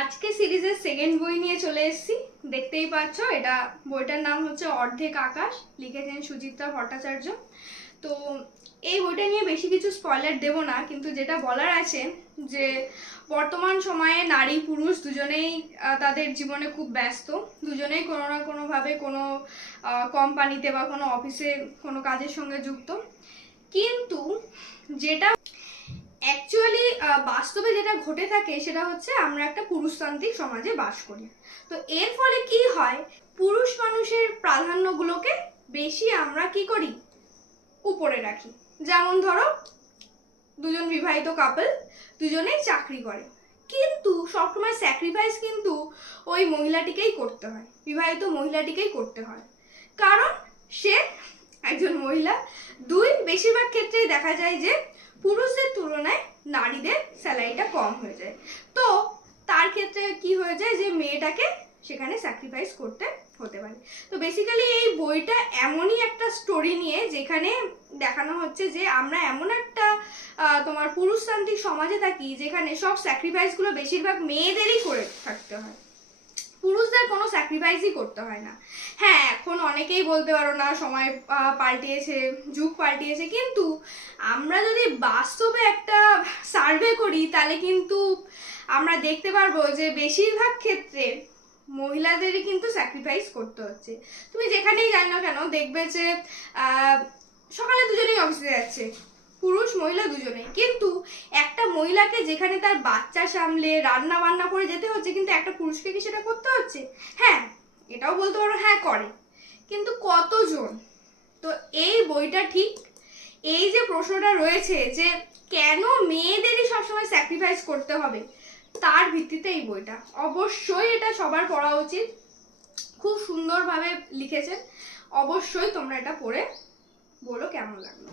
আজকে সিরিজের সেকেন্ড বই নিয়ে চলে এসেছি। দেখতেই পাচ্ছ, এটা বইটার নাম হচ্ছে অর্ধেক আকাশ, লিখেছেন সুচিত্রা ভট্টাচার্য। তো এই বইটা নিয়ে বেশি কিছু স্পয়লার দেব না, কিন্তু যেটা বলার আছে যে বর্তমান সময়ে নারী পুরুষ দুজনেই তাদের জীবনে খুব ব্যস্ত। দুজনেই কোনো না কোনোভাবে কোনো কোম্পানিতে বা কোনো অফিসে কোনো কাজের সঙ্গে যুক্ত। কিন্তু যেটা অ্যাকচুয়ালি বাস্তবে যেটা ঘটে থাকে সেটা হচ্ছে আমরা একটা পুরুষতান্ত্রিক সমাজে বাস করি। তো এর ফলে কি হয়, পুরুষ মানুষের প্রাধান্যগুলোকে বেশি আমরা কি করি, উপরে রাখি। যেমন ধরো, দুজন বিবাহিত কাপল দুজনেই চাকরি করে, কিন্তু সবসময় স্যাক্রিফাইস কিন্তু ওই মহিলাটিকেই করতে হয়, বিবাহিত মহিলাটিকেই করতে হয়। কারণ সে একজন মহিলা। দুই, বেশিরভাগ ক্ষেত্রেই দেখা যায় যে পুরুষদের তুলনায় নারীদের স্যালারিটা কম হয়ে যায়। তো তার ক্ষেত্রে কি হয়ে যায় যে মেয়েটাকে সেখানে স্যাক্রিফাইস করতে হতে পারে। তো বেসিক্যালি এই বইটা এমনই একটা স্টোরি নিয়ে, যেখানে দেখানো হচ্ছে যে আমরা এমন একটা তোমার পুরুষতান্ত্রিক সমাজে থাকি যেখানে সব স্যাক্রিফাইসগুলো বেশিরভাগ মেয়েদেরই করে থাকতে হয়, পুরুষদের কোনো স্যাক্রিফাইসই করতে হয় না। হ্যাঁ, এখন অনেকেই বলতে পারো না সময় পাল্টিয়েছে, যুগ পাল্টিয়েছে, কিন্তু আমরা যদি বাস্তবে একটা সার্ভে করি তাহলে কিন্তু আমরা দেখতে পারবো যে বেশিরভাগ ক্ষেত্রে মহিলাদেরই কিন্তু স্যাক্রিফাইস করতে হচ্ছে। তুমি যেখানেই যাই না কেন দেখবে যে সকালে দুজনেই অফিসে যাচ্ছে, পুরুষ মহিলা দুজনেই, কিন্তু একটা মহিলাকে যেখানে তার বাচ্চা সামলে রান্না বান্না করে যেতে হচ্ছে, কিন্তু একটা পুরুষকে কি সেটা করতে হচ্ছে? হ্যাঁ, এটাও বলতে পারো হ্যাঁ করে, কিন্তু কতজন? তো এই বইটা ঠিক এই যে প্রশ্নটা রয়েছে যে কেন মেয়েদেরই সবসময় স্যাক্রিফাইস করতে হবে, তার ভিত্তিতে এই বইটা। অবশ্যই এটা সবার পড়া উচিত, খুব সুন্দরভাবে লিখেছেন। অবশ্যই তোমরা এটা পড়ে বলো কেমন লাগলো।